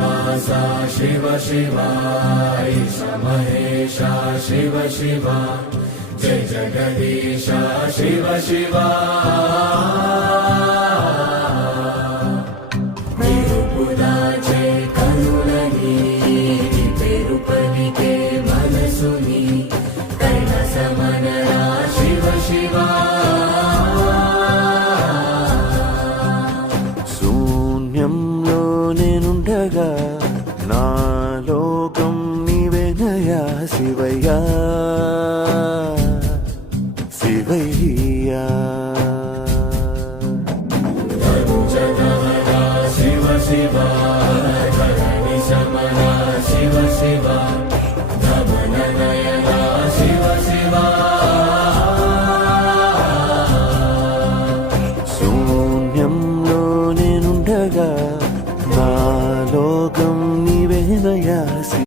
वासा शिव शिवा ईश महेशा शिव शिवा जय जगदीशा शिव शिवा निरुपुदाचे करुणनी पेरुपनिके मनसुनी कैलासमनरा शिव शिवा శూన్యంలో నేనుండగా నా లోకం నీవేనయా శివయ్యా శివయ్యా शिव शिवा धरणि समना शिव शिवा धमन नयना शिव शिवा శూన్యంలో నేనుండగా నా లోకం నీవేనయా